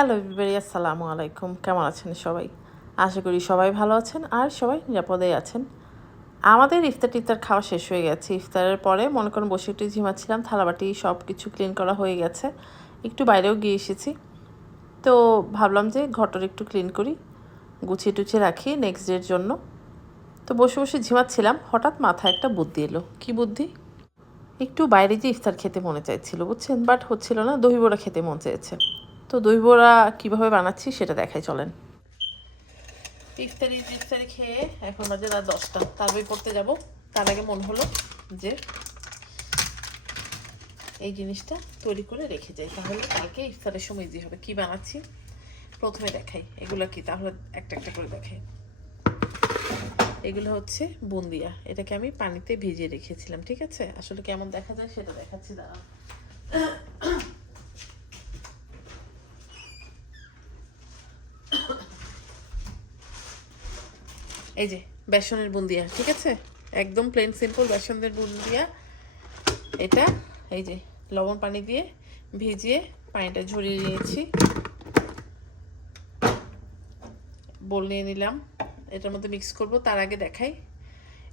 Hello everybody, আসসালামু আলাইকুম। কেমন আছেন সবাই? আশা করি সবাই ভালো আছেন আর সবাই নিরাপদেই আছেন। আমাদের ইফতার খাওয়া শেষ হয়ে গেছে। ইফতারের পরে মনে করেন বসে একটু ঝিমাচ্ছিলাম, থালাবাটি সব কিছু ক্লিন করা হয়ে গেছে। একটু বাইরেও গিয়ে এসেছি, তো ভাবলাম যে ঘরটার একটু ক্লিন করি, গুছিয়ে টুছিয়ে রাখি নেক্সট ডের জন্য। তো বসে বসে ঝিমাচ্ছিলাম, হঠাৎ মাথায় একটা বুদ্ধি এলো। কী বুদ্ধি? একটু বাইরে যে ইফতার খেতে মনে চাইছিল, বুঝছেন, বাট হচ্ছিল না। দহি বড়া খেতে মন চেয়েছে। তো দহি বড়া কীভাবে বানাচ্ছি সেটা দেখাই, চলেন। ইফতারি খেয়ে এখন বাজে রাত 10টা, তারপরে পড়তে যাব। তার আগে মন হলো যে এই জিনিসটা তৈরি করে রেখে যাই, তাহলে কালকে ইফতারের সময় ইজি হবে। কি বানাচ্ছি প্রথমে দেখাই। এগুলো কি, তাহলে একটা একটা করে দেখাই। এগুলো হচ্ছে বুন্দিয়া। এটাকে আমি পানিতে ভিজিয়ে রেখেছিলাম, ঠিক আছে? আসলে কেমন দেখা যায় সেটা দেখাচ্ছি, দাঁড়ান। এই যে বেসনের বুন্দিয়া, ঠিক আছে? একদম প্লেন সিম্পল বেসনের বুন্দিয়া। এটা এই যে লবণ পানি দিয়ে ভিজিয়ে পানিটা ঝরিয়ে নিয়েছি, বোল নিয়ে নিলাম। এটার মধ্যে মিক্স করব। তার আগে দেখাই,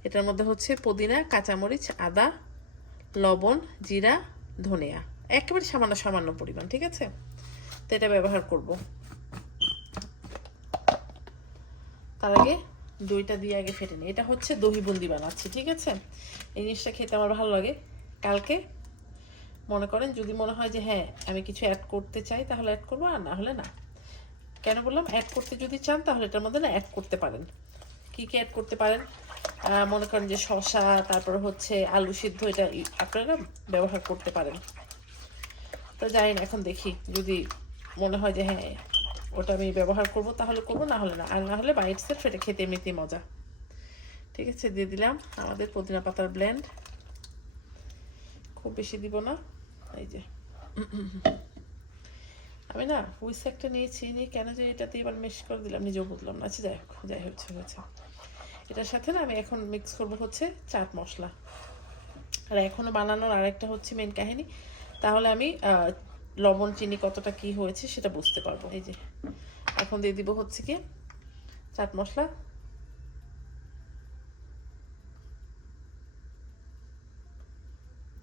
এটার মধ্যে হচ্ছে পুদিনা, কাঁচামরিচ, আদা, লবণ, জিরা, ধনিয়া, একেবারে সামান্য সামান্য পরিমাণ, ঠিক আছে? তো এটা ব্যবহার করব। তার আগে দইটা দিয়ে আগে ফেটে নিই। এটা হচ্ছে দহি বুন্দি বানাচ্ছি, ঠিক আছে? এই জিনিসটা খেতে আমার ভালো লাগে। কালকে মনে করেন যদি মনে হয় যে হ্যাঁ আমি কিছু অ্যাড করতে চাই, তাহলে অ্যাড করবো, আর না হলে না। কেন বললাম অ্যাড করতে যদি চান, তাহলে এটার মধ্যে না অ্যাড করতে পারেন। কী কী অ্যাড করতে পারেন? মনে করেন যে শসা, তারপর হচ্ছে আলু সিদ্ধ, এটা আপনারা ব্যবহার করতে পারেন। তো জানি না, এখন দেখি যদি মনে হয় যে হ্যাঁ ওটা আমি ব্যবহার করব, তাহলে করবো, না হলে না। আর না হলে বাইট সেট, এটা খেতে এমনিতেই মজা। ঠিক আছে, দিয়ে দিলাম আমাদের পুদিনা পাতার ব্লেন্ড। খুব বেশি দিব না। এই যে আমি না হুইস একটা নিয়েছি, নিয়ে কেন যে এটাতে এবার মিক্স করে দিলাম নিজেও বুঝলাম না। আচ্ছা যাই হচ্ছে হয়েছে। এটার সাথে না আমি এখন মিক্স করব হচ্ছে চাট মশলা। আর এখনও বানানোর আরেকটা হচ্ছে মেন কাহিনী, তাহলে আমি লবণ চিনি কতটা কি হয়েছে সেটা বুঝতে পারবো। এই যে এখন দিয়ে দিব হচ্ছে কি চাট মশলা।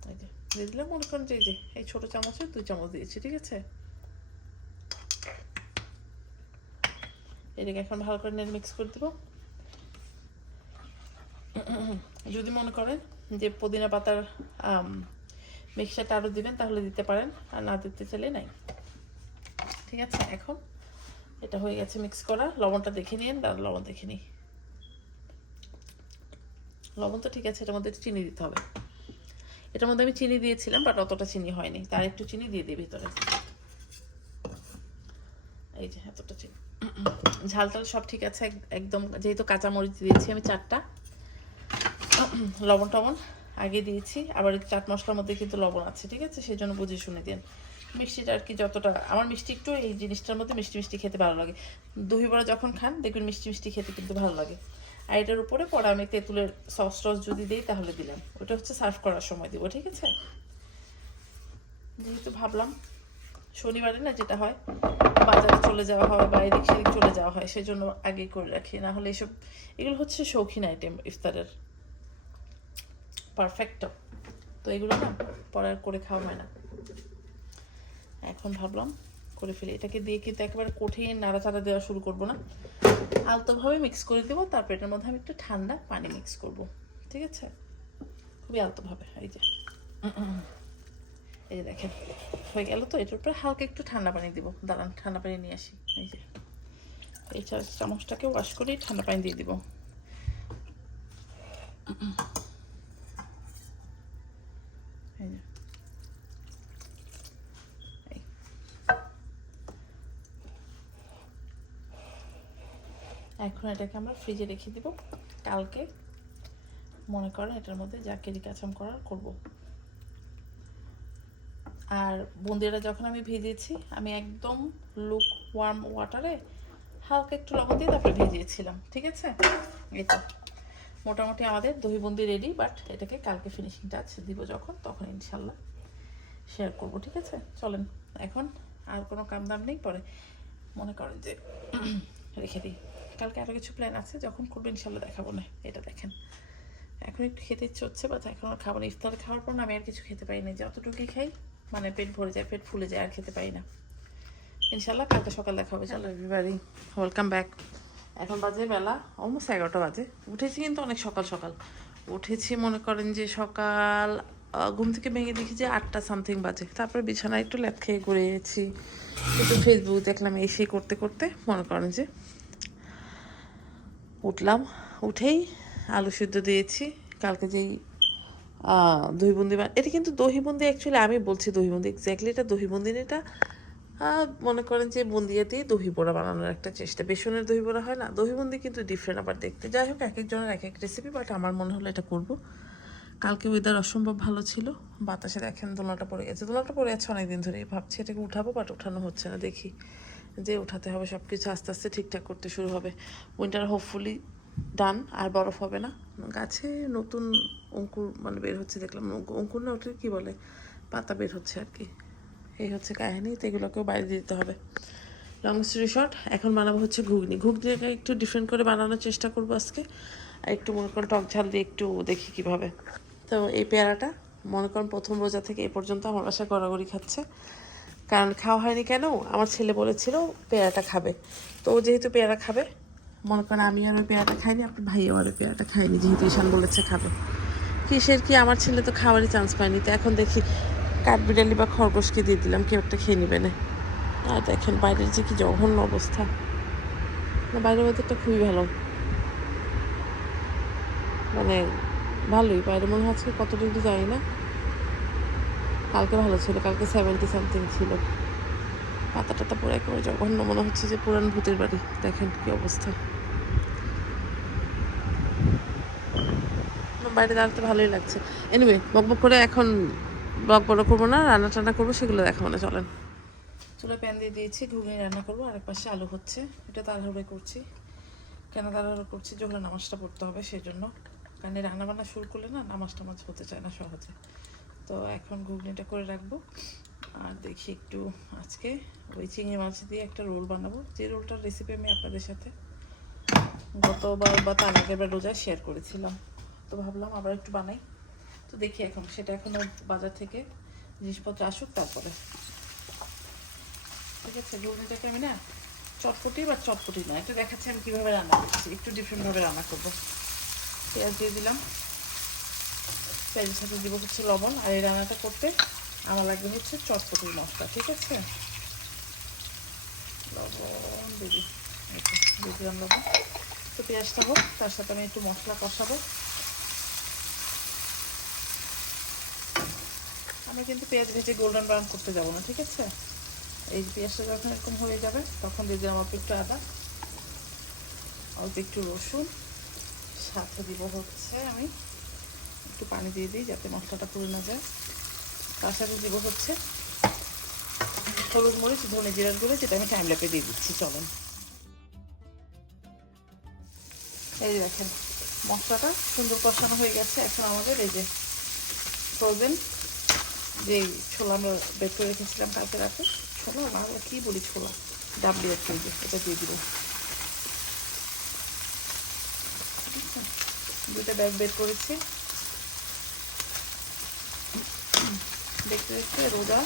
এই যে দিয়ে দিলাম, মনে করেন যে এই ছোটো চামচের 2 চামচ দিয়েছি, ঠিক আছে? এটাকে এখন ভালো করে নেড়ে মিক্স করে দেবো। যদি মনে করেন যে পুদিনা পাতার মিক্সচারটা আরও দিবেন, তাহলে দিতে পারেন, আর না দিতে চাইলে নাই, ঠিক আছে? এখন এটা হয়ে গেছে মিক্স করা। লবণটা দেখে নিন, লবণ দেখে নিই। লবণ তো ঠিক আছে, এটার মধ্যে চিনি দিতে হবে। এটার মধ্যে আমি চিনি দিয়েছিলাম, বাট অতটা চিনি হয়নি, তার একটু চিনি দিয়ে দিই ভিতরে। এই যে এতটা চিনি। ঝালটাল সব ঠিক আছে একদম, যেহেতু কাঁচামরিচ দিয়েছি আমি 4টা। লবণ টবণ আগে দিয়েছি, আবার চাট মশলার মধ্যে কিন্তু লবণ আছে, ঠিক আছে? সেই জন্য বুঝে শুনে দিন। মিষ্টিটা আর কি যতটা, আমার মিষ্টি একটু এই জিনিসটার মধ্যে মিষ্টি মিষ্টি খেতে ভালো লাগে। দহি বড়া যখন খান দেখবেন মিষ্টি মিষ্টি খেতে কিন্তু ভালো লাগে। আর এটার উপরে পরে আমি তেঁতুলের সস টস যদি দিই তাহলে দিলাম, ওটা হচ্ছে সার্ভ করার সময় দিব, ঠিক আছে? যেহেতু ভাবলাম শনিবারে না যেটা হয়, বাজারে চলে যাওয়া হয় বা এদিক সেদিক চলে যাওয়া হয়, সেই জন্য আগেই করে রাখি। না হলে এগুলো হচ্ছে শৌখিন আইটেম ইফতারের, পারফেক্ট। তো এগুলো না পরে আর করে খাওয়া হয় না। এখন ভাবলাম করে ফেলি। এটাকে দিয়ে কিন্তু একেবারে কঠিন নাড়াচাড়া দেওয়া শুরু করব না, আলতোভাবে মিক্স করে দেবো। তারপর এটার মধ্যে আমি একটু ঠান্ডা পানি মিক্স করব, ঠিক আছে? খুবই আলতোভাবে। এই যে দেখেন হয়ে গেল। তো এটার উপরে হালকা একটু ঠান্ডা পানি দিব। দাঁড়ান ঠান্ডা পানি নিয়ে আসি। এই যে এই চামচটাকে ওয়াশ করে ঠান্ডা পানি দিয়ে দিব। এই যে এখন এটাকে আমরা ফ্রিজে রেখে দিব। কালকে মনে করেন এটার মধ্যে যা কেজি কাঁচাম করার করব। আর বুন্দিয়াটা যখন আমি ভিজিয়েছি, আমি একদম লুক ওয়ার্ম ওয়াটারে হালকা একটু লবণ দিয়ে তারপরে ভিজিয়েছিলাম, ঠিক আছে? এই তো মোটামুটি আমাদের দহি বুন্দি রেডি। বাট এটাকে কালকে ফিনিশিং টাচ দিব যখন, তখন ইনশাল্লাহ শেয়ার করবো, ঠিক আছে? চলেন এখন আর কোনো কাম দাম নেই, পরে মনে করেন যে রেখে দিই। কালকে আরও কিছু প্ল্যান আছে, যখন করবো ইনশাল্লাহ দেখাবো না। এটা দেখেন, এখন একটু খেতে ইচ্ছে হচ্ছে, বা এখন আর খাবো না। ইফতারে খাওয়ার পর না আমি আর কিছু খেতে পারি না, যতটুকুই খাই মানে পেট ভরে যায়, পেট ফুলে যায়, আর খেতে পারি না। ইনশাল্লাহ কালকে সকাল দেখা হবে। চলো এভরিবডি, ওয়েলকাম ব্যাক। এখন বাজে বেলা অলমোস্ট 11টা বাজে। উঠেছি কিন্তু অনেক সকাল সকাল উঠেছি, মনে করেন যে সকাল ঘুম থেকে ভেঙে দেখি যে 8টা সামথিং বাজে। তারপরে বিছানায় একটু ল্যাপ খেয়ে ঘুরেছি, একটু ফেসবুক দেখলাম, এসে করতে করতে মনে করেন যে উঠলাম। উঠেই আলু সিদ্ধ দিয়েছি। কালকে যেই দহি বুন্দি, এটা কিন্তু দহি বুন্দি, অ্যাকচুয়ালি আমি বলছি দহি বুন্দি, এক্স্যাক্টলি এটা দহি বুন্দি না। এটা মনে করেন যে বুন্দিয়া দিয়ে দহি বড়া বানানোর একটা চেষ্টা। বেসনের দহি বড়া হয় না, দহি বুন্দি কিন্তু ডিফারেন্ট আবার দেখতে। যাই হোক, এক একজনের এক এক রেসিপি, বাট আমার মনে হলো এটা করব। কালকে ওয়েদার অসম্ভব ভালো ছিল, বাতাসে দেখেন দোলাটা পড়ে গেছে। দোলাটা পড়ে যাচ্ছে অনেকদিন ধরে, ভাবছি এটাকে উঠাবো, বাট উঠানো হচ্ছে না। দেখি যে উঠাতে হবে, সব কিছু আস্তে আস্তে ঠিকঠাক করতে শুরু হবে। উইন্টার হোপফুলি ডান, আর বরফ হবে না। গাছে নতুন অঙ্কুর মানে বের হচ্ছে দেখলাম, অঙ্কুর না ওটা কী বলে, পাতা বের হচ্ছে আর কি। এই হচ্ছে কাহিনি, তো এগুলোকেও বাইরে দিতে হবে। লং স্টোরি শর্ট, এখন বানাবো হচ্ছে ঘুগনি। ঘুগনিটাকে একটু ডিফারেন্ট করে বানানোর চেষ্টা করবো আজকে। আর একটু মনে করেন টক ঝাল দিয়ে একটু দেখি কীভাবে। তো এই পেয়ারাটা মনে করেন প্রথম রোজা থেকে এ পর্যন্ত আমার বাসায় গড়াগড়ি খাচ্ছে। কারণ খাওয়া হয়নি কেন, আমার ছেলে বলেছিল পেয়ারাটা খাবে। তো ও যেহেতু পেয়ারা খাবে, মনে করেন আমি আর ওই পেয়ারাটা খাইনি, আপনার ভাইও আর ওই পেয়ারাটা খাইনি, যেহেতু ঈশান বলেছে খাবে। কিসের কি, আমার ছেলে তো খাওয়ারই চান্স পায়নি। তো এখন দেখি কাঠবিড়ালি বা খরগোশকে দিয়ে দিলাম, কেউ একটা খেয়ে নেবে না। আর দেখেন বাইরের যে কি জঘন্য অবস্থা। না, বাইরের ওয়েদারটা খুবই ভালো, মানে ভালোই। বাইরে মনে হচ্ছে কত ডিগ্রি জানি না, কালকে ভালো ছিল, কালকে 70 সামথিং ছিল। পাতা টাতা পরে একেবারে জঘন্য, মনে হচ্ছে যে পুরান ভূতের বাড়ি। দেখেন কি অবস্থা। বাইরে দাঁড়াতে ভালোই লাগছে। এনিওয়ে, বকবক করে এখন ব্লগ বড় করবো না, রান্না টান্না করবো, সেগুলো দেখাবো না, চলেন। চুলা প্যান দিয়ে দিয়েছি, ঘুগনি রান্না করবো। আরেক পাশে আলু হচ্ছে, এটা তাড়াহুড়ো করছি। কেন তাড়াহুড়ো করছি, যখন নামাজটা পড়তে হবে সেই জন্য। কারণ রান্না বান্না শুরু করলে না নামাজ টামাজ হতে চায় না সহজে। তো এখন ঘুগনিটা করে রাখবো। আর দেখি একটু আজকে ওই চিংড়ি মাছ দিয়ে একটা রোল বানাবো, যে রোলটার রেসিপি আমি আপনাদের সাথে গতবার বা তার আগের বার রোজায় শেয়ার করেছিলাম। তো ভাবলাম আবার একটু বানাই। তো দেখি এখন সেটা এখনও বাজার থেকে জিনিসপত্র আসুক তারপরে। ঠিক আছে, ঘুগনিটাকে আমি না চটপটি বা চটপটি না, এটা দেখাচ্ছি আমি কীভাবে রান্না করছি, একটু ডিফারেন্টভাবে রান্না করবো। পেঁয়াজ দিয়ে দিলাম, পেঁয়াজের সাথে দিব হচ্ছে লবণ। আর এই রান্নাটা করতে আমার লাগবে হচ্ছে চটপটির মশলা। ঠিক আছে, লবণ দিয়ে দিলাম লবণ। তো পেঁয়াজটা হোক, তার সাথে আমি একটু মশলা কষাবো। আমি কিন্তু পেঁয়াজ ভেজে গোল্ডেন ব্রাউন করতে যাবো না, ঠিক আছে। এই পেঁয়াজটা যখন এরকম হয়ে যাবে তখন দিয়ে দিলাম অল্প একটু আদা, অল্প একটু রসুন, সাথে দিব হচ্ছে আমি একটু পানি দিয়ে দিই যাতে মশলাটা পুড়ে না যায়। তার সাথে দিব হচ্ছে হলুদ, মরিচ, ধনে জিরার গুঁড়ো, যেটা আমি টাইম ল্যাপে দিয়ে দিচ্ছি। চলেন, এই যে দেখেন মশলাটা সুন্দর কষানো হয়ে গেছে। এখন আমাদের এই যে ফ্রোজেন যে ছোলা আমরা বের করে রেখেছিলাম কালকে রাতে, ছোলা আমরা কী বলি, ছোলা ডাবলি আর কি, এটা দিয়ে দিব। দুইটা ব্যাগ বের করেছি। দেখতে দেখতে রোজা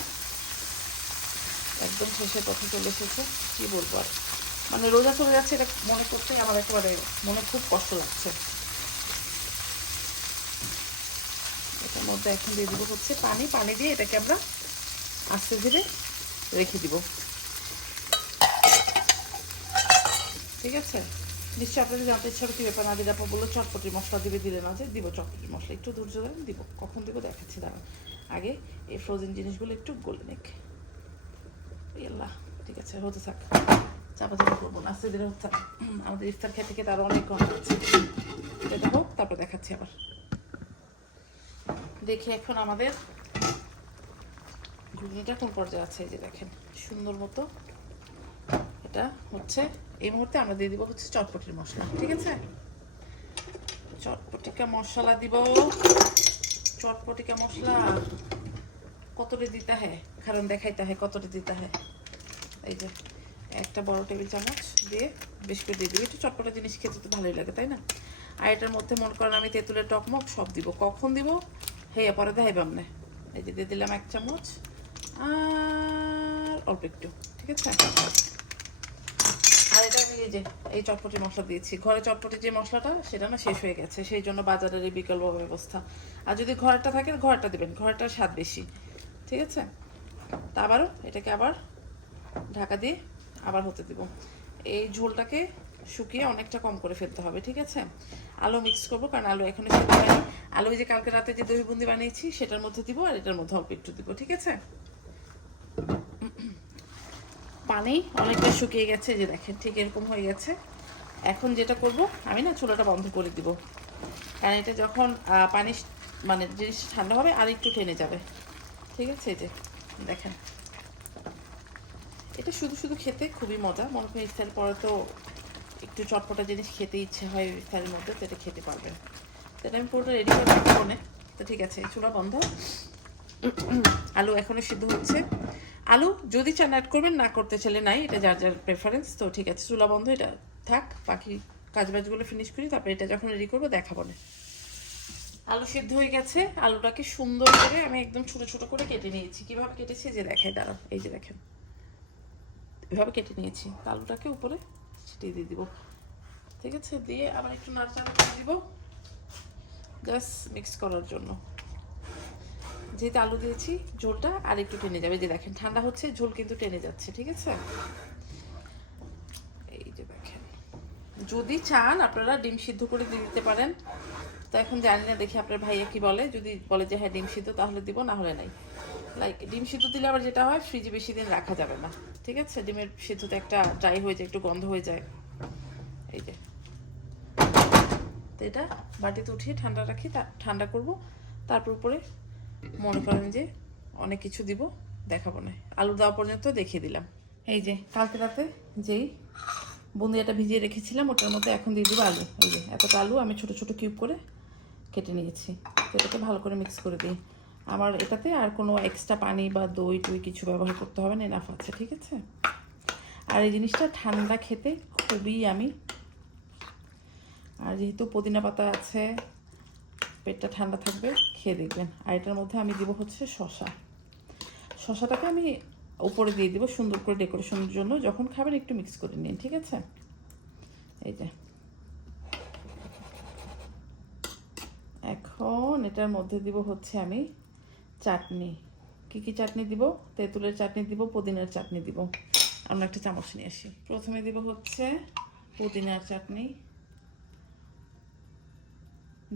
একদম শেষের পথে চলে এসেছে। কি বলবো আর, মানে রোজা চলে যাচ্ছে এটা মনে করতে আমার একেবারে মনে খুব কষ্ট লাগছে। এটার মধ্যে এখন দিয়ে দিব হচ্ছে পানি। পানি দিয়ে এটাকে আমরা আস্তে ধীরে রেখে দিব। ঠিক আছে, নিশ্চয়ই আপনাদের জানতে ইচ্ছা হবে কি ব্যাপার, না দিদি আপা বললো চটপটির মশলা দিবে, দিলে না যে দিব চটপটির মশলা। একটু ধৈর্য ধরেন, দিব। কখন দিব দেখাচ্ছি, দাঁড়ান। আগে এই ফ্রোজেন জিনিসগুলো একটু গলে নেক। আল্লাহ, ঠিক আছে, হতে থাক, চাপা চাপা করবো না, আস্তে ধীরে হতে থাক। আমাদের ইফতার খেতে খেতে আরও অনেক কম হচ্ছে। এটা হোক, তারপর দেখাচ্ছি আবার। দেখি এখন আমাদের ঘুগনিটা কোন পর্যায়ে আছে। এই যে দেখেন সুন্দর মতো এটা হচ্ছে। এই মুহূর্তে আমরা দিয়ে দিব হচ্ছে চটপটির মশলা। ঠিক আছে, চটপটিকা মশলা দিব। চটপটিকা মশলা কতটা দিতে হয়, কারণ দেখাইতে হয় কতটা দিতে হয়। এই যে একটা বড় টেবিল চামচ দিয়ে বেশ করে দিয়ে দিবি। একটু চটপটা জিনিস খেতে তো ভালোই লাগে, তাই না? আর এটার মধ্যে মনে করেন আমি তেঁতুলের টকমক সব দিব। কখন দিব হেয়া পরে দেখাইবাম না। এই যে দিয়ে দিলাম 1 চামচ আর অল্প একটু, ঠিক আছে? আর এটা আমি এই যে এই চটপটি মশলা দিয়েছি। ঘরে চটপটি যে মশলাটা সেটা না শেষ হয়ে গেছে, সেই জন্য বাজারের এই বিকল্প ব্যবস্থা। আর যদি ঘরটা থাকে ঘরটা দেবেন, ঘরটার স্বাদ বেশি, ঠিক আছে? তা আবারও এটাকে আবার ঢাকা দিয়ে আবার হতে দিব। এই ঝোলটাকে শুকিয়ে অনেকটা কম করে ফেলতে হবে, ঠিক আছে? আলু মিক্স করবো, কারণ আলু এখনো সেদ্ধ হয়নি। আলু যে কালকে রাতে যে দই বুন্দি বানিয়েছি সেটার মধ্যে দিব, আর এটার মধ্যে অল্প একটু দিব, ঠিক আছে? পানি অনেকটা শুকিয়ে গেছে, যে দেখেন ঠিক এরকম হয়ে গেছে। এখন যেটা করব আমি না চুলাটা বন্ধ করে দিব, কারণ এটা যখন পানি মানে জিনিস ঠান্ডা হবে আর একটু টেনে যাবে, ঠিক আছে? এই যে দেখেন, এটা শুধু শুধু খেতে খুবই মজা। মনে করেন ইফতার পরে তো একটু চটপটা জিনিস খেতে ইচ্ছে হয় ইফতারের মধ্যে, তো এটা খেতে পারবেন। তো এটা আমি পুরোটা রেডি করে রাখবো ফোনে। তো ঠিক আছে, চুলা বন্ধ। আলু এখনো সিদ্ধ হচ্ছে। আলু যদি চান অ্যাড করবেন, না করতে চাইলে নাই, এটা যার যার প্রেফারেন্স। তো ঠিক আছে, চুলা বন্ধ, এটা থাক, বাকি কাজবাজগুলো ফিনিশ করি, তারপরে এটা যখন রেডি করবো দেখাবো না। আলু সিদ্ধ হয়ে গেছে। আলুটাকে সুন্দর করে আমি একদম ছোট ছোট করে কেটে নিয়েছি। কিভাবে কেটেছি যে দেখাই, দাঁড়াও, এই যে দেখেন এভাবে কেটে নিয়েছি। আলুটাকে উপরে ছিটিয়ে দিয়ে দিব, ঠিক আছে? দিয়ে আবার একটু নাড়াচাড়া করে দিব, জাস্ট মিক্স করার জন্য। যেহেতু আলু দিয়েছি, ঝোলটা আর একটু টেনে যাবে। যে দেখেন ঠান্ডা হচ্ছে, ঝোল কিন্তু টেনে যাচ্ছে, ঠিক আছে? এই যে দেখেন, যদি চান আপনারা ডিম সিদ্ধ করে দিয়ে দিতে পারেন। তো এখন জানি না, দেখি আপনার ভাইয়া কি বলে। যদি বলে যে হ্যাঁ ডিম সিদ্ধ, তাহলে দিব, না হলে নাই। লাইক ডিম সিদ্ধ দিলে আবার যেটা হয়, ফ্রিজে বেশি দিন রাখা যাবে না, ঠিক আছে? ডিমের সিদ্ধতে একটা ড্রাই হয়ে যায়, একটু গন্ধ হয়ে যায়। এই যে, তো এটা বাটিতে উঠিয়ে ঠান্ডা রাখি, ঠান্ডা করব, তারপর উপরে মনে করেন যে অনেক কিছু দিব, দেখাবো না। আলু দেওয়া পর্যন্ত দেখিয়ে দিলাম। এই যে কালকে রাতে যেই বুন্দিয়াটা ভিজিয়ে রেখেছিলাম, ওটার মধ্যে এখন দিয়ে দিব আলু। এই যে এতটা আলু আমি ছোট ছোট কিউব করে কেটে নিয়েছি। তো এটাকে ভালো করে মিক্স করে দিই। আমার এটাতে আর কোনো এক্সট্রা পানি বা দই টই কিছু ব্যবহার করতে হবে না, এনাফ আছে, ঠিক আছে? আর এই জিনিসটা ঠান্ডা খেতে খুবই আমি। আর যেহেতু পুদিনা পাতা আছে, পেটটা ঠান্ডা থাকবে, খেয়ে দেখবেন। আর এটার মধ্যে আমি দিব হচ্ছে শসা। শসাটাকে আমি উপরে দিয়ে দিব সুন্দর করে ডেকোরেশনের জন্য। যখন খাবেন একটু মিক্স করে নিন, ঠিক আছে? এই যে এখন এটার মধ্যে দিব হচ্ছে আমি চাটনি। কি কি চাটনি দিব? তেঁতুলের চাটনি দিব, পুদিনার চাটনি দিব। আমরা একটা চামচ নিয়ে আসি। প্রথমে দিব হচ্ছে পুদিনার চাটনি।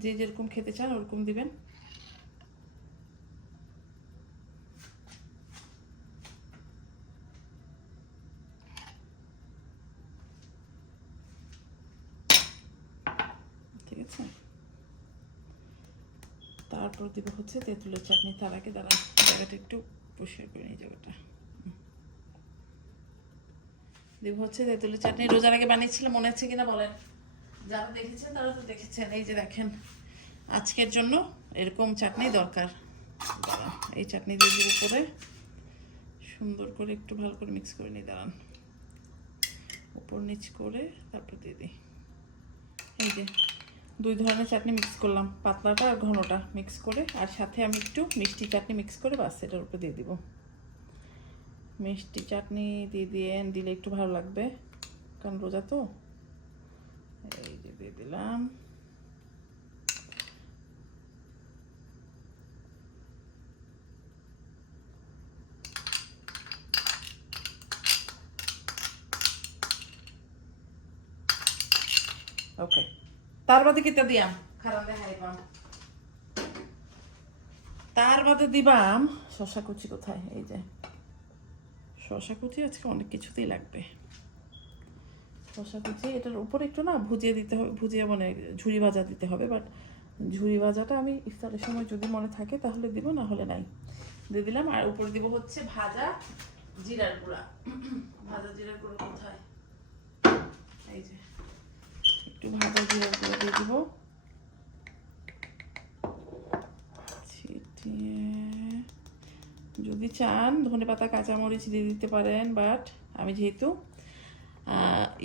যে যেরকম খেতে চান ওরকম দিবেন। ঠিক আছে, তারপর দিব হচ্ছে তেঁতুলের চাটনি। তার আগে দাঁড়ান, জায়গাটা একটু পরিষ্কার করে নিই। জায়গাটা দিব হচ্ছে তেঁতুলের চাটনি। রোজার আগে বানিয়েছিলাম, মনে আছে কিনা বলেন? যারা দেখেছেন তারা তো দেখেছেন। এই যে দেখেন, আজকের জন্য এরকম চাটনি দরকার। দাঁড়ান, এই চাটনি দিয়ে দিব উপরে, সুন্দর করে একটু ভালো করে মিক্স করে নিই। দাঁড়ান, উপর নিচ করে তারপর দিয়ে দিই। এই যে 2 ধরনের চাটনি মিক্স করলাম, পাতলাটা আর ঘনটা মিক্স করে। আর সাথে আমি একটু মিষ্টি চাটনি মিক্স করে বাস এটার উপরে দিয়ে দিব। মিষ্টি চাটনি দিলে একটু ভালো লাগবে, কারণ রোজা তো। এই যে দিয়ে দিলাম। ওকে, তার বাদে কিতা দিয়াম খারাপ দেখাইবাম। তার বাদে দিবাম শসা কুচি। কোথায়? এই যে শসা কুচি, আজকে অনেক কিছুতেই লাগবে শসা কুচি। এটার উপরে একটু না ভুজিয়ে দিতে হবে, ভুজিয়ে মানে ঝুরি ভাজা দিতে হবে। বাট ঝুরি ভাজাটা আমি ইফতারের সময় যদি মনে থাকে তাহলে দিব, না হলে নাই। দিয়ে দিলাম। আর উপরে দিব হচ্ছে ভাজা জিরার গুঁড়া। ভাজা জিরার গুঁড়ো কোথায়? এই যে একটু ভাজা জিরার গুঁড়ো দিয়ে দিব, ছিটিয়ে যদি চান ধনেপাতা কাঁচামরিচ দিয়ে দিতে পারেন, বাট আমি যেহেতু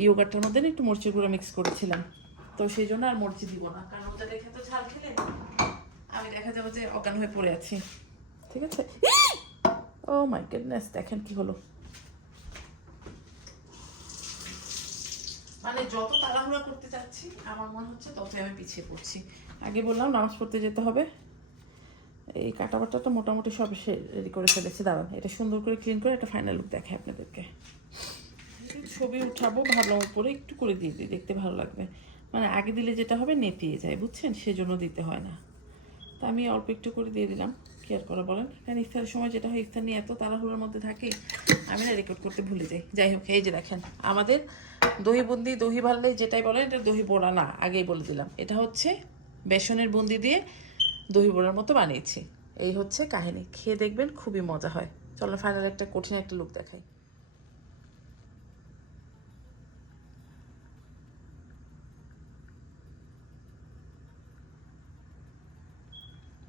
ইয়োগার্টটার মধ্যে না একটু মরিচের গুঁড়া মিক্স করেছিলাম, তো সেই জন্য আর মরিচ দিব না, কারণ ওটা দেখে তো ঝাল খেলে আমি দেখা যাবো যে অজ্ঞান হয়ে পড়ে আছি। ঠিক আছে। ও মাই গডনেস, দেখেন কি হলো। মানে যত তাড়াহুড়া করতে যাচ্ছি আমার মনে হচ্ছে ততই আমি পিছিয়ে পড়ছি। আগে বললাম নামাজ পড়তে যেতে হবে, এই কাটা বাটাটা মোটামুটি সব রেডি করে ফেলেছি। দাঁড়ান এটা সুন্দর করে ক্লিন করে একটা ফাইনাল লুক দেখাই আপনাদেরকে। ছবি উঠাবো ভাবলাম উপরে একটু করে দিয়ে দিই, দেখতে ভালো লাগবে। মানে আগে দিলে যেটা হবে নেতিয়ে যায়, বুঝছেন, সেজন্য দিতে হয় না। তা আমি অল্প একটু করে দিয়ে দিলাম, কেয়ার করা বলেন, কারণ ইফতারের সময় যেটা হয় ইফতার নিয়ে এত তাড়াহুড়োর মধ্যে থাকে আমি না রেকর্ড করতে ভুলে যাই। যাই হোক, এই যে দেখেন আমাদের দহি বুন্দি, দহি ভাল্লাই যেটাই বলেন, এটা দহি বড়া না, আগেই বলে দিলাম। এটা হচ্ছে বেসনের বুন্দি দিয়ে দহি বড়ার মতো বানিয়েছি। এই হচ্ছে কাহিনী, খেয়ে দেখবেন খুবই মজা হয়। চলো ফাইনাল একটা কঠিন একটা লুক দেখাই।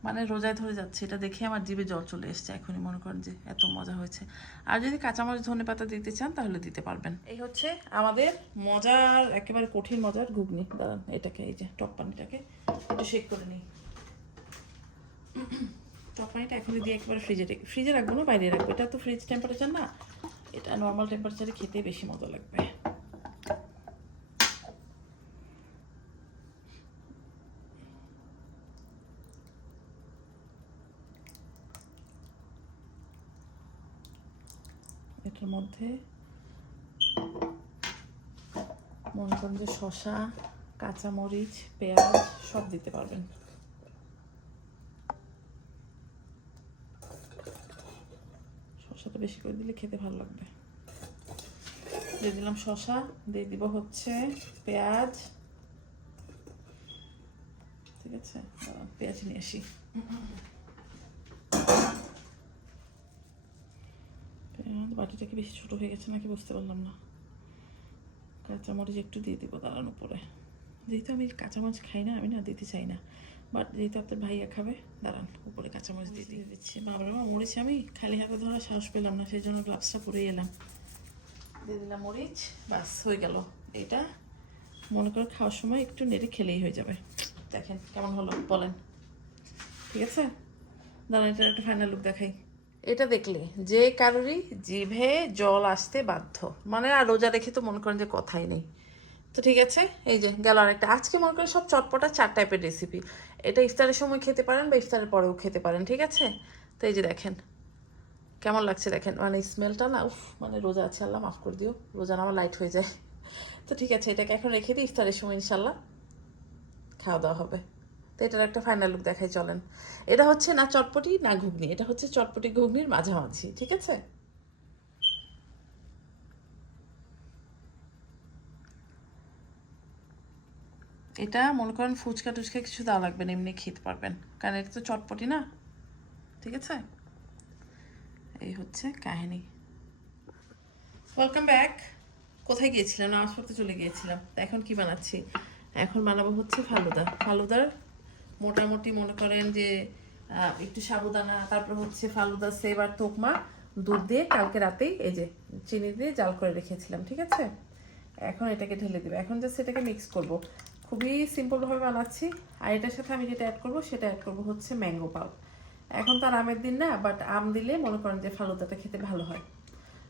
মানে রোজায় ধরে যাচ্ছে, এটা দেখে আমার জিভে জল চলে এসছে এখনই, মনে করেন যে এত মজা হয়েছে। আর যদি কাঁচামরিচ ধনেপাতা দিতে চান তাহলে দিতে পারবেন। এই হচ্ছে আমাদের মজার, একেবারে কঠিন মজার ঘুগনি। দাঁড়ান এটাকে, এই যে টক পানিটাকে একটু শেক করে নিই। টক পানিটা এখনই দিয়ে একেবারে ফ্রিজে রাখবো না, বাইরে রাখবো। এটা তো ফ্রিজ টেম্পারেচার না, এটা নর্মাল টেম্পারেচারে খেতে বেশি মজা লাগবে। এটার মধ্যে মনে করেন যে শসা, কাঁচামরিচ, পেঁয়াজ সব দিতে পারবেন। শসাটা বেশি করে দিলে খেতে ভালো লাগবে। দিয়ে দিলাম শসা, দিয়ে দিব হচ্ছে পেঁয়াজ। ঠিক আছে, পেঁয়াজ নিয়ে আসি। পেঁয়াজ বাটিটা কি বেশি ছোট হয়ে গেছে নাকি বুঝতে পারলাম না। কাঁচামরিচ একটু দিয়ে দিব দাঁড়ান উপরে, যেহেতু আমি কাঁচামরিচ খাই না, আমি না দিতে চাই না, বাট যেহেতু আপনার ভাইয়া খাবে, দাঁড়ান উপরে কাঁচামরিচ দিয়ে দিচ্ছি। বাবা মরিচ আমি খালি হাতে ধরার সাহস পেলাম না, সেই জন্য গ্লাভসটা পরে এলাম। দিয়ে দিলাম মরিচ, বাস হয়ে গেল। এটা মনে করে খাওয়ার সময় একটু নেড়ে খেলেই হয়ে যাবে। দেখেন কেমন হলো বলেন। ঠিক আছে, দাঁড়ান এটা একটা ফাইনাল লুক দেখাই। এটা দেখলে যে কারোরই জিভে জল আসতে বাধ্য, মানে আর রোজা রেখে তো মনে করেন যে কথাই নেই। তো ঠিক আছে, এই যে গেল আরেকটা। আজকে মনে করেন সব চটপটা 4 টাইপের রেসিপি। এটা ইফতারের সময় খেতে পারেন বা ইফতারের পরেও খেতে পারেন। ঠিক আছে, তো এই যে দেখেন কেমন লাগছে, দেখেন মানে স্মেলটা না, উফ, মানে রোজা আছে, আল্লাহ মাফ করে দিও, রোজা না আমার লাইট হয়ে যায়। তো ঠিক আছে, এটাকে এখন রেখে দিই, ইফতারের সময় ইনশাল্লাহ খাওয়া দাওয়া হবে। তো এটার একটা ফাইনাল লুক দেখাই চলেন। এটা হচ্ছে না চটপটি না ঘুগনি, এটা হচ্ছে চটপটি ঘুগনির মাঝামাঝি। ঠিক আছে, এটা মনে করেন ফুচকা টুচকা কিছু দেওয়া লাগবে না, এমনি খেতে পারবেন, কারণ এটা তো চটপটি না। ঠিক আছে, এই হচ্ছে কাহিনী। Welcome back. কোথায় গিয়েছিলাম? নামাজ পড়তে চলে গিয়েছিলাম। তা এখন কি বানাচ্ছি? এখন বানাবো হচ্ছে ফালুদা। ফালুদার মোটামুটি মনে করেন যে একটু সাবুদানা, তারপর হচ্ছে ফালুদা সেব আর তোকমা দুধ দিয়ে কালকে রাতেই এই যে চিনি দিয়ে জাল করে রেখেছিলাম। ঠিক আছে, এখন এটাকে ঢেলে দেবো। এখন জাস্ট এটাকে মিক্স করব, খুবই সিম্পলভাবে বানাচ্ছি। আর এটার সাথে আমি যেটা অ্যাড করবো সেটা অ্যাড করবো হচ্ছে ম্যাঙ্গো পাল্প। এখন তার আমের দিন না, বাট আম দিলে মনে করেন যে ফালুদাটা খেতে ভালো হয়।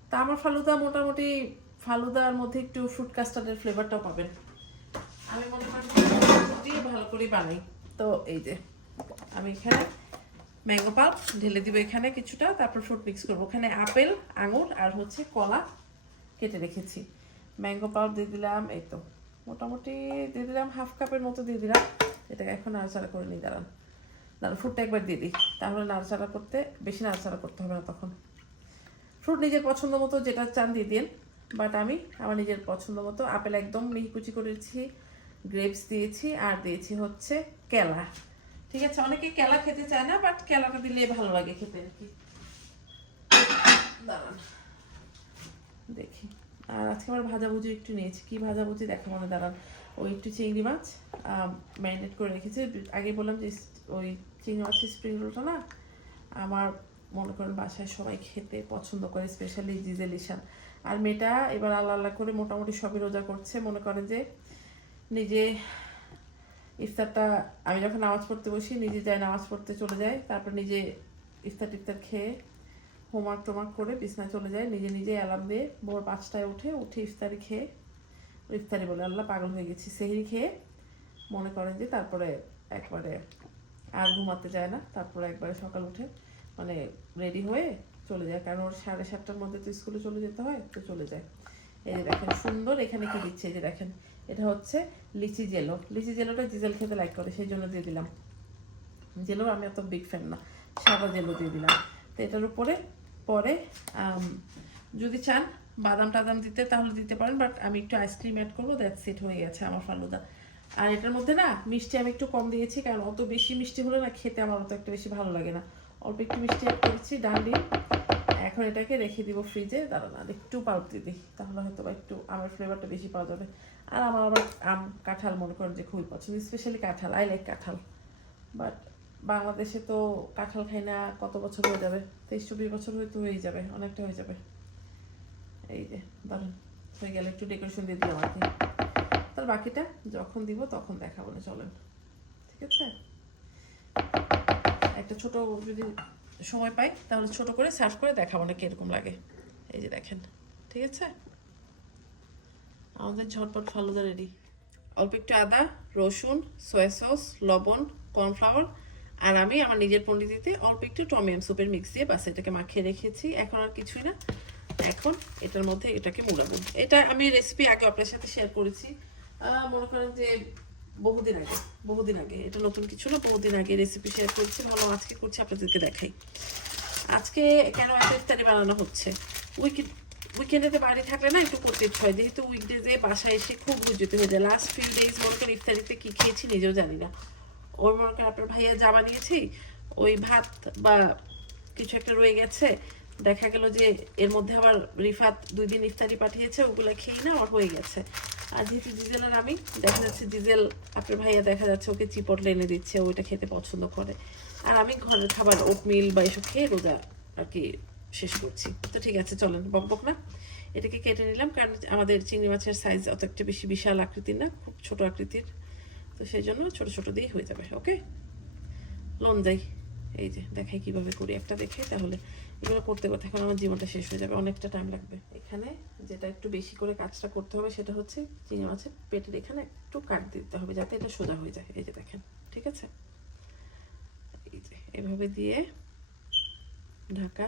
তা আমার ফালুদা মোটামুটি, ফালুদার মধ্যে একটু ফ্রুট কাস্টার্ডের ফ্লেভারটাও পাবেন। আমি মনে করি দিয়ে ভালো করে বানাই। তো এই যে আমি এখানে ম্যাঙ্গো পাল্প ঢেলে দিব এখানে কিছুটা, তারপর ফ্রুট মিক্স করবো। ওখানে আপেল, আঙুর আর হচ্ছে কলা কেটে রেখেছি। ম্যাঙ্গো পাল্প দিয়ে দিলাম, এই তো মোটামুটি দিয়ে দিলাম হাফ কাপের মতো দিয়ে দিলাম। এটাকে এখন নাড়াচাড়া করে নিই। দাঁড়ান দাঁড়ান, ফ্রুটটা একবার দিয়ে দিই, তাহলে নাড়াচাড়া করতে বেশি নাড়াচাড়া করতে হবে না তখন। ফ্রুট নিজের পছন্দ মতো যেটা চান দিয়ে দিন, বাট আমি আমার নিজের পছন্দ মতো আপেল একদম মিহি কুচি করেছি, গ্রেপস দিয়েছি, আর দিয়েছি হচ্ছে কেলা। ঠিক আছে, অনেকে কেলা খেতে চায় না, বাট কেলাটা দিলে ভালো লাগে খেতে আর কি। দাঁড়ান দেখি। আর আজকে আমার ভাজাভুজি একটু নিয়েছি, কি ভাজাভুজি দেখো মনে, দাঁড়ান। ওই একটু চিংড়ি মাছ ম্যারিনেট করে রেখেছি। আগে বললাম যে ওই চিংড়ি মাছের স্প্রিং রোলটা না আমার মনে করেন বাসায় সবাই খেতে পছন্দ করে, স্পেশালি জিজেল ঈশান। আর মেয়েটা এবার আল্লাহ আল্লাহ করে মোটামুটি সবই রোজা করছে। মনে করেন যে নিজে ইফতারটা, আমি যখন নামাজ পড়তে বসি নিজে যাই নামাজ পড়তে চলে যায়, তারপর নিজে ইফতার টিফতার খেয়ে হোমওয়ার্ক টোমওয়ার্ক করে বিছনায় চলে যায়, নিজে নিজে অ্যালার্ম দিয়ে ভোর 5টায় উঠে ইফতারি খেয়ে, ইফতারি বলে আল্লাহ পাগল হয়ে গেছি, সেহরি খেয়ে মনে করেন যে তারপরে একবারে আর ঘুমাতে যায় না, তারপরে একবারে সকাল উঠে মানে রেডি হয়ে চলে যায়, কারণ ওর 7:30টার মধ্যে তো স্কুলে চলে যেতে হয়, তো চলে যায়। এই যে দেখেন সুন্দর এখানে কি দিচ্ছে, এই যে দেখেন এটা হচ্ছে লিচি জেলো। লিচি জেলোটা জিজেল খেতে লাইক করে, সেই জন্য দিয়ে দিলাম। জেলো আমি অত বিগ ফ্যান না, সাদা জেলো দিয়ে দিলাম। তো এটার উপরে পরে যদি চান বাদাম টাদাম দিতে তাহলে দিতে পারেন, বাট আমি একটু আইসক্রিম অ্যাড করবো, দ্যাটস ইট, হয়ে গেছে আমার ফালুদা। আর এটার মধ্যে না মিষ্টি আমি একটু কম দিয়েছি, কারণ অত বেশি মিষ্টি হলে না খেতে আমার অত একটা বেশি ভালো লাগে না। অল্প একটু মিষ্টি অ্যাড করেছি, ডান্ডি। এখন এটাকে রেখে দিব ফ্রিজে, দাঁড়ান আর একটু পাল্প দিয়ে দিই, তাহলে হয়তো বা একটু আমের ফ্লেভারটা বেশি পাওয়া যাবে। আর আমার আবার আম কাঁঠাল মনে করেন যে খুবই পছন্দ, স্পেশালি কাঁঠাল, আই লাইক কাঁঠাল। বাট বাংলাদেশে তো কাঁঠাল খাই না কত বছর হয়ে যাবে, 23-24 বছর হয়তো হয়েই যাবে, অনেকটা হয়ে যাবে। এই যে দাঁড়ান হয়ে গেলে একটু ডেকোরেশন দিয়ে দিলাম আর কি, তার বাকিটা যখন দিব তখন দেখাবো না, চলেন ঠিক আছে। একটা ছোট যদি সময় পাই তাহলে ছোট করে সার্ভ করে দেখাবো না কিরকম লাগে। এই যে দেখেন, ঠিক আছে, আমাদের ঝটপট ফালুদা রেডি। অল্প একটু আদা, রসুন, সয়া সস, লবণ, কর্নফ্লাওয়ার, আর আমি আমার নিজের পন্ডিতিতে অল্প একটু টমেটো স্যুপের মিক্স দিয়ে বাস এটাকে মাখিয়ে রেখেছি। এখন আর কিছুই না, এখন এটার মধ্যে এটাকে মুড়াবো। এটা আমি রেসিপি আগে আপনার সাথে শেয়ার করেছি, মনে করেন যে বহুদিন আগে, এটা নতুন কিছু না, বহুদিন আগে রেসিপি শেয়ার করেছি, ভালো আজকে করছি আপনাদেরকে দেখাই। আজকে কেন এত ইফতারি বানানো হচ্ছে, উইকেন্ডেতে বাড়ি থাকলে না একটু করতে ইচ্ছে হয়, যেহেতু উইকডেজে বাসায় এসে খুব বুঝতে হয়ে যায়। লাস্ট ফিউ ডেজ মনে করেন ইফতারিতে কী খেয়েছি নিজেও জানি না। ওর মনে করেন আপনার ভাইয়া যা বানিয়েছি, ওই ভাত বা কিছু একটা রয়ে গেছে, দেখা গেল যে এর মধ্যে আবার রিফাত 2 দিন ইফতারি পাঠিয়েছে, ওগুলো খেয়ে না আমার হয়ে গেছে। আর যেহেতু জিজেল আর আমি, দেখা যাচ্ছে জিজেল আপনার ভাইয়া দেখা যাচ্ছে ওকে চিপটলে এনে দিচ্ছে, ওইটা খেতে পছন্দ করে, আর আমি ঘরের খাবার ওটমিল বা এসব খেয়ে রোজা আর কি শেষ করছি। তো ঠিক আছে চলেন, বকবক না, এটাকে কেটে নিলাম, কারণ আমাদের চিংড়ি মাছের সাইজ অত একটা বেশি বিশাল আকৃতির না, খুব ছোট আকৃতির, তো সেই জন্য ছোট ছোট দিয়েই হয়ে যাবে। ওকে লোন যাই, এই যে দেখাই কিভাবে করি, একটা দেখে, তাহলে এগুলো করতে করতে এখন আমার জীবনটা শেষ হয়ে যাবে, অনেকটা টাইম লাগবে। এখানে যেটা একটু বেশি করে কাজটা করতে হবে সেটা হচ্ছে চিংড়ি মাছের পেটের এখানে একটু কাট দিতে হবে, যাতে এটা সোজা হয়ে যায়। এই যে দেখেন, ঠিক আছে, এই যে এভাবে দিয়ে ঢাকা।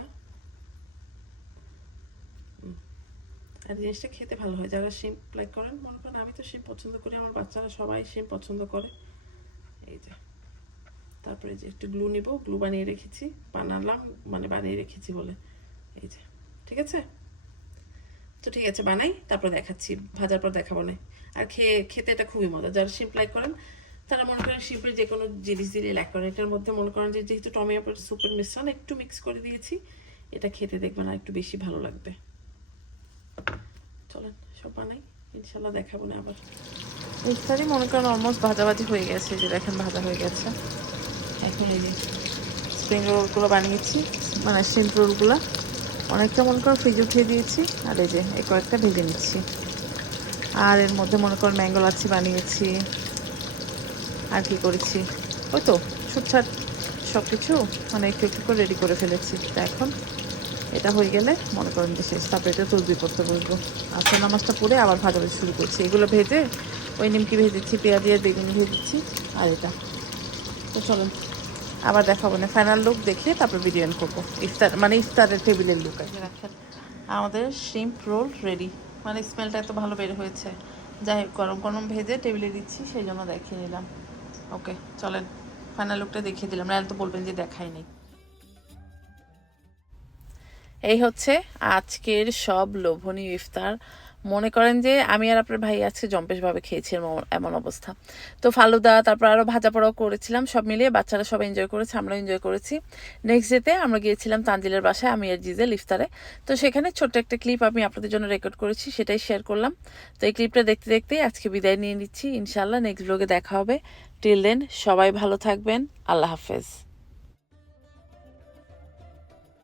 আর জিনিসটা খেতে ভালো হয়, যারা শিম লাইক করেন, মনে করেন আমি তো শিম পছন্দ করি, আমার বাচ্চারা সবাই শিম পছন্দ করে। এই যে তারপরে যে একটু গ্লু নিব, গ্লু বানিয়ে রেখেছি, বানিয়ে রেখেছি বলে, এই যে ঠিক আছে। তো ঠিক আছে বানাই, তারপর দেখাচ্ছি, ভাজার পর দেখাবো না। আর খেতে এটা খুবই মজা, যারা শিম লাইক করেন তারা মনে করেন শিম্পের যে কোনো জিনিস দিলে লাইক করেন। এটার মধ্যে মনে করেন যে যেহেতু টমেটো স্যুপের মিশ্রণ একটু মিক্স করে দিয়েছি, এটা খেতে দেখবেন আর একটু বেশি ভালো লাগবে। চলেন সব বানাই, ইনশাল্লাহ দেখাবো না আবার। ইফতারি মনে করেন অলমোস্ট ভাজাভাজি হয়ে গেছে, যে দেখেন ভাজা হয়ে গেছে। এখন এই যে স্প্রিং রোলগুলো বানিয়েছি, মানে শিম্প রোলগুলো অনেকটা মনে করেন ফ্রিজে উঠিয়ে দিয়েছি, আর এই যে এই কয়েকটা ভেজে নিচ্ছি। আর এর মধ্যে মনে করেন ম্যাঙ্গো লাচ্ছি বানিয়েছি, আর কি করেছি, ওই তো ছুটছাট সব কিছু মানে একটু একটু করে রেডি করে ফেলেছি। তা এখন এটা হয়ে গেলে মনে করেন যে শেষ, তারপরে এটা তসবি করতে বসবো, আসর নামাজটা পড়ে আবার ভাজাভাজি শুরু করছি। এগুলো ভেজে ওই নিমকি ভেজেছি, পেঁয়াজ দিয়ে বেগুন ভেজেছি, আর এটা। তো চলুন আবার দেখাবো না, ফাইনাল লুক দেখে তারপর ভিডিও এন্ড করবো। ইফতারের টেবিলের লুক আছে। রাখেন আমাদের শ্রিম্প রোল রেডি, মানে স্মেলটা এত ভালো বের হয়েছে। যাই হোক গরম গরম ভেজে টেবিলে দিচ্ছি, সেই জন্য দেখিয়ে নিলাম। ওকে চলেন ফাইনাল লুকটা দেখিয়ে দিলাম, না তো বলবেন যে দেখাই নেই। এই হচ্ছে আজকের সব লোভনীয় ইফতার। মনে করেন যে আমি আর আপনার ভাই আজকে জম্পেশভাবে খেয়েছি, এমন অবস্থা। তো ফালুদা, তারপর আরও ভাজা পোড়াও করেছিলাম, সব মিলিয়ে বাচ্চারা সব এনজয় করেছে, আমরাও এনজয় করেছি। নেক্সট ডেতে আমরা গিয়েছিলাম তানজিলের বাসায়, আমি আর জিজেল ইফতারে। তো সেখানে ছোট্ট একটা ক্লিপ আমি আপনাদের জন্য রেকর্ড করেছি, সেটাই শেয়ার করলাম। তো এই ক্লিপটা দেখতে দেখতেই আজকে বিদায় নিয়ে নিচ্ছি, ইনশাল্লাহ নেক্সট ব্লগে দেখা হবে। টিল দেন সবাই ভালো থাকবেন, আল্লাহ হাফেজ।